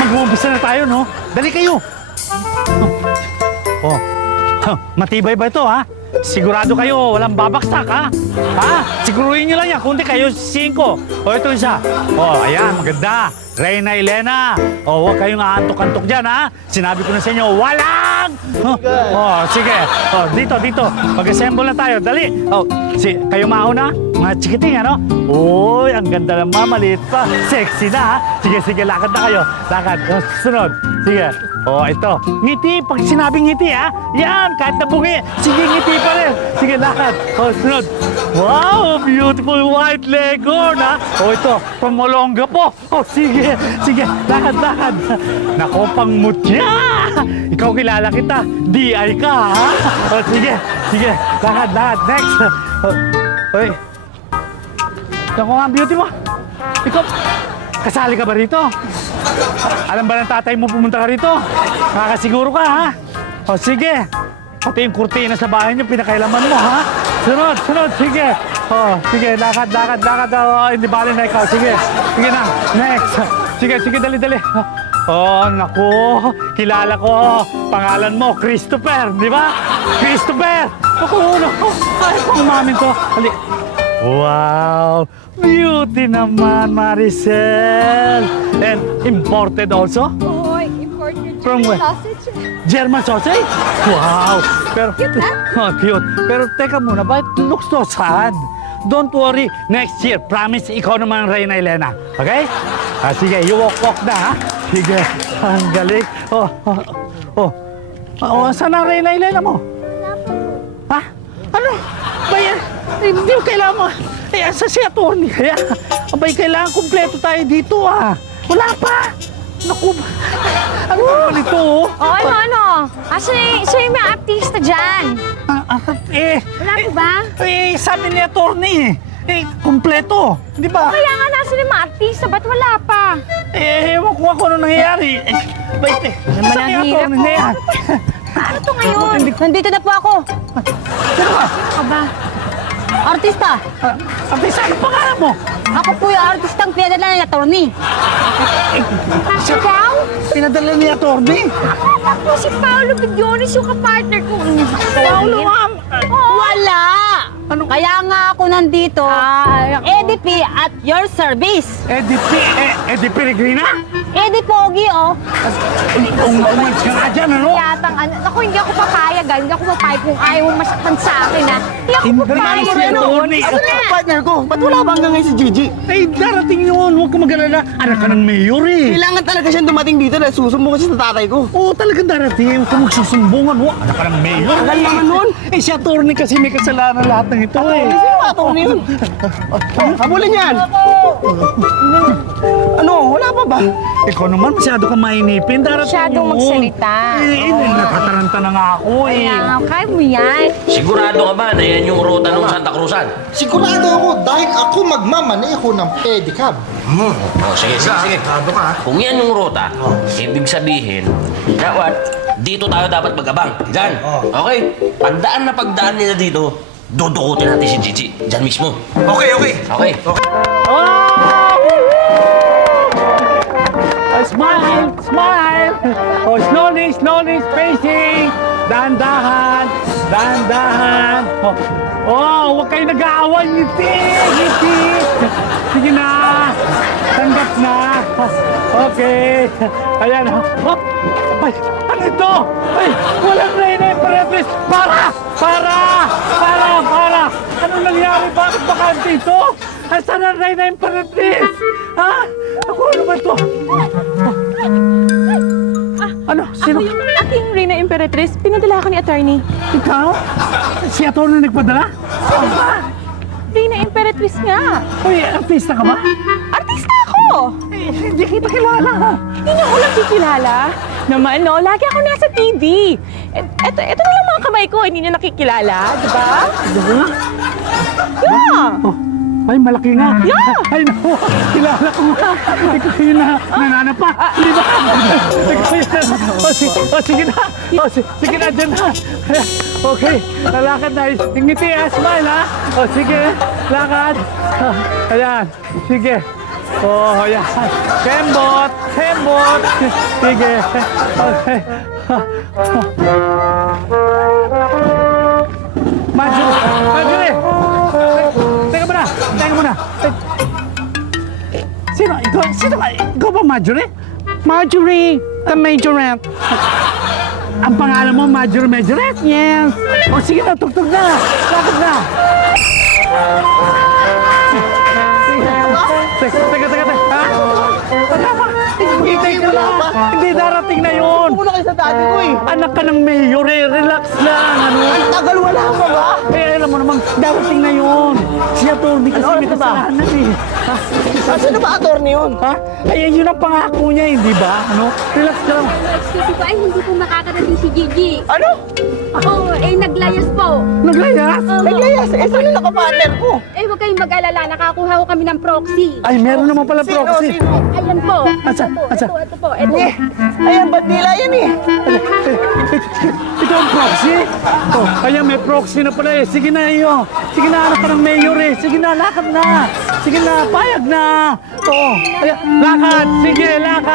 mag-uumpisa na tayo, no? Dali kayo. Oh. Matibay ba ito, ha? Sigurado kayo, walang babaksak, ha? Ha? Siguruhin nyo lang yan, kundi kayo 5. O, ito isa. O, ayan, maganda. Reyna Elena. O, huwag kayong aantok-antok dyan, ha? Sinabi ko na sa inyo, walang! O, sige. O, dito. Mag-assemble na tayo, dali. O, kayo mauna, mga chikiting, ano? Uy, ang ganda ng maliit pa. Sexy na, ha? Sige, lakad na kayo. Lakad. O, sunod. Sige. O, ito. Ngiti. Pag sinabing ngiti, ha? Yan, kahit nabungi. Sige, ngiti pa rin. Sige, lakad. O, sunod. Wow, beautiful white leghorn, ha? O, ito. Pamolongga po. O, sige, lakad. Nako, pang mutya. Ikaw kilala kita. DI ka, ha? O, sige, lakad. Next. Oy. Naku nga, beauty mo. Ikaw, kasali ka ba rito? Alam ba ng tatay mo pumunta ka rito? Nakakasiguro ka, ha? O, sige. Pati yung kurtina sa bahay niyo, pinakailaman mo, ha? Sunod, sige. O, sige, lakad. O, hindi bali na ikaw. Sige na. Next. Sige, dali. Oh, naku. Kilala ko. Pangalan mo, Christopher, di ba? Christopher! Naku. Ay, pang mamin to. Hali. Wow! Beauty naman, Maricel! And imported also? Oo, imported From where? sausage. German sausage? Wow! Pero, Cute, cute. Pero teka muna, bakit looks so sad? Don't worry, next year, promise, ikaw naman ang Reyna Elena. Okay? Sige, you walk na, ha? Sige, ang galing. Saan ang Reyna Elena mo? Ha? Ano? Bayan, hindi mo kailangan mo. Sa si attorney kaya. Abay, kailangan kumpleto tayo dito, ah. Wala pa. Naku, ano naman ito, oh? Ano? Siya yung may artista dyan. Wala po ba? Sabi ni attorney, kumpleto. Di ba? Kaya nga nasa yung mga artista, ba't wala pa? Ewan ko ano nangyayari. Wait, saan ni attorney na yan? Ano to ngayon? Nandito na po ako. Sino ka? Aba, Artista. Artista, ano pangalan mo? Ako po yung artistang pinadala ni attorney. siya daw? Pinadala ni attorney. Akala ko si Paolo Bigiones yung kapartner ko. Paolo, ma'am. Wala! Ano? Kaya nga ako nandito, EDP at your service. Eddie Peregrina? Eddie Pogi, oh. Umalis ka nga dyan, ano? Yatang ano. Ako, hindi ako papayag. Hindi ako papayag kung ayaw mong masaktan sa akin, ha? Hindi ako Hindi papayag. si attorney. Ano na? Partner ko, ba't wala ba hanggang ngayon si Gigi? Ay, darating yun. Huwag ka mag-alala. Anak ka ng mayor, eh. Kailangan talaga siyang dumating dito dahil susumbong kasi sa tatay ko. Oo, talagang darating. Huwag ka magsusumbungan. Anak ka ng mayor. Tagal naman nun. Si attorney kasi may kasalanan lahat ng ito, eh. Sino ba ito yun? Habulin yan! Ano, wala pa ba? Ikaw naman, masyado kang mainipin. Darating Masyadong yun. magsalita. Natataranta na nga ako, eh. Kaya nga, kaya mo yan. Sigurado ka ba na yan yung ruta ng Santa Cruzan? Sigurado ako dahil ako magmamaneho ng pedicab. Oh, sige. Sigurado ka. Kung yan yung ruta, ibig sabihin, dapat dito tayo dapat magabang. Diyan. Okay? Pagdaan nila dito, dudukutin natin si Gigi. Diyan mismo. Okay. Okay? Oh! Smile! Oh, slowly, spacing. Dahan-dahan. Oh, huwag kayo nag-aaway. Ngiti. Sige na. Tanggap na. Okay. Ayan. Hop. Ay, ano ito? Ay, walang Reyna Imperatriz. Para! Ano nangyari? Bakit bakante ito? Saan ang Reyna Imperatriz? Ha? Ako, ano ba ito? Ano? Sino? Ako yung aking Reyna Imperatriz. Pinadala ako ni attorney. Ikaw? Si attorney nagpadala? Sino ba? Reyna Imperatriz nga. Uy, artista ka ba? Artista ako! Hindi kita kilala. Hindi niyo ako nakikilala. Naman, no? Lagi ako nasa TV. Eto na lang mga kamay ko. Hindi niyo nakikilala, di ba? Diba? Yeah! Oh, ay, malaki nga. Yeah! Ay, naku, kilala ko nga. Ikaw yung nananapa. Di ba? Ikaw yun. Sige na. Sige na, dyan na. Okay, lalakad na. Ngiti, smile, ha? Sige, lakad. Ayan, sige. Oh, ayan. Kembot! Kembot! Sige. Okay. Marjorie! Teka muna! Teka muna! Sino? Sino ka? Ikaw ba, Marjorie? Marjorie, the majorette. Ang pangalan mo, Marjorie Majorette? Yes. O sige na, tugtog na. Lakad na. Teka. Ha? Wala pa. Hintay ko lang. Hindi darating na yun. Pumunta kayo sa daddy ko eh. Anak ka ng mayor eh. Relax lang. Ano? Ang tagal, wala pa ba? Eh, alam mo namang darating na yun. Siya to, hindi kasi may kasalanan eh. Ha? Sino ba attorney yun? Ha? Ay, yun ang pangako niya, hindi ba? Ano? Relax ka lang. Excuse me po, ay hindi po makakarating si Gigi. Ano? Oo, naglayas po. Naglayas? Naglayas. Saan yung nakapartner ko? Huwag kayong mag-alala, nakakuha ko kami ng proxy. Ay, meron naman pala proxy. Ayan po. Asa? Ito po. Ito. Ayan, ba't nila yan eh? Ito ang proxy? Oh, ayan, may proxy na pala eh. Sige na, iyo. Sige na, anak ka ng mayor eh. Sige na, lakad na. Sige na, payag na. Oh, ayan, lakad. Sige, lakad.